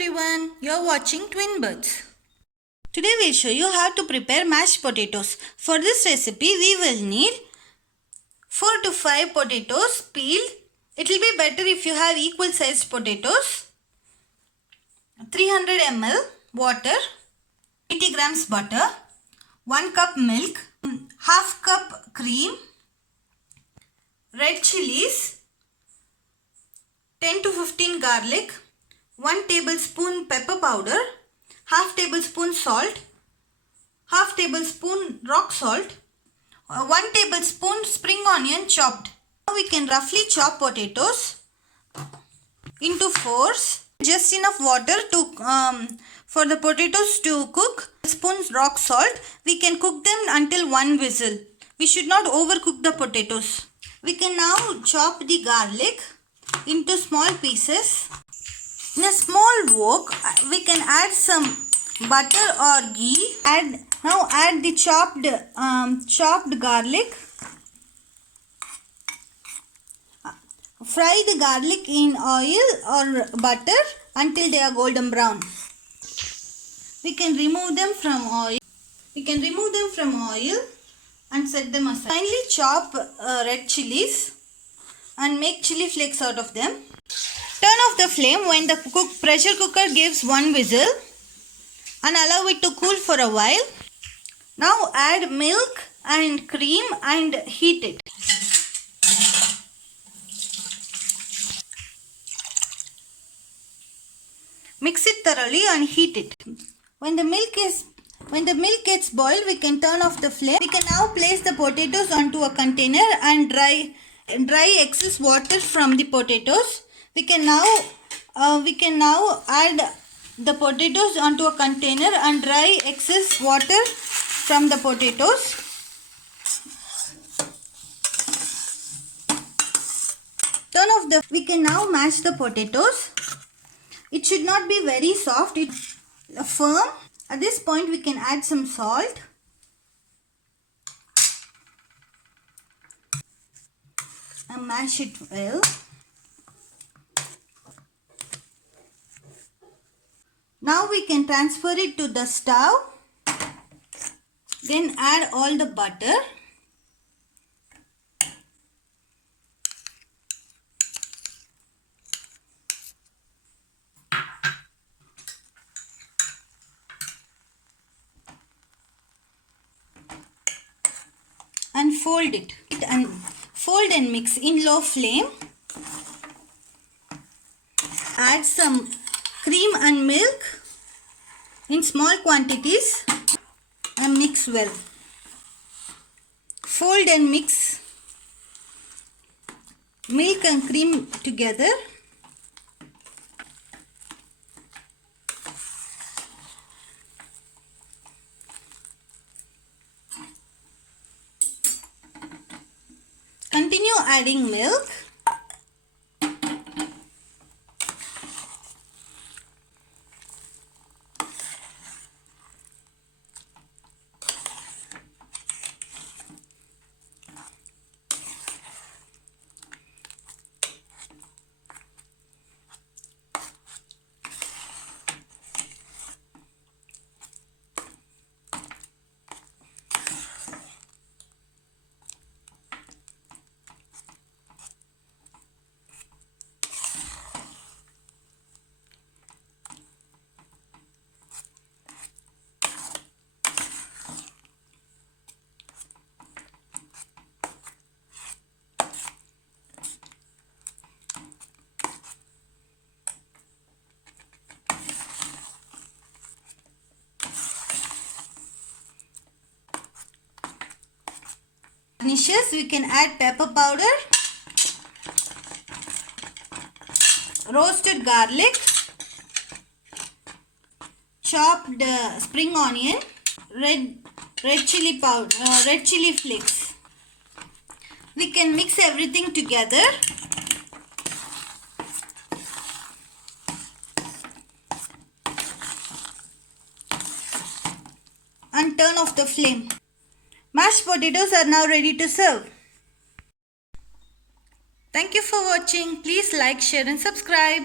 everyone, you're watching Twin Birds. Today we'll show you how to prepare mashed potatoes. For this recipe we will need 4 to 5 potatoes peeled. It will be better if you have equal sized potatoes. 300 ml water, 80 grams butter, 1 cup milk, half cup cream, red chilies, 10 to 15 garlic, 1 tablespoon pepper powder, half tablespoon salt, half tablespoon rock salt, 1 tablespoon spring onion chopped. Now we can roughly chop potatoes into fours. Just enough water to for the potatoes to cook. Spoons rock salt. We can cook them until 1 whistle. We should not overcook the potatoes. We can now chop the garlic into small pieces. In a small wok, we can add some butter or ghee. Now add the chopped garlic. Fry the garlic in oil or butter until they are golden brown. We can remove them from oil. And set them aside. Finally chop red chilies and make chili flakes out of them. Turn off the flame when the pressure cooker gives 1 whistle and allow it to cool for a while. Now add milk and cream and heat it. Mix it thoroughly and heat it. When the milk gets boiled, we can turn off the flame. We can now place the potatoes onto a container and dry excess water from the potatoes. We can now add the potatoes onto a container and dry excess water from the potatoes. We can now mash the potatoes. It should not be very soft, it's firm. At this point we can add some salt. And mash it well. Now we can transfer it to the stove. Then add all the butter. And fold and mix in low flame. Add some cream and milk in small quantities and mix well. Fold and mix milk and cream together. Continue adding milk. Garnishes, we can add pepper powder, roasted garlic, chopped spring onion, red chili powder, red chili flakes. We can mix everything together. And turn off the flame. Mashed potatoes are now ready to serve. Thank you for watching. Please like, share and subscribe.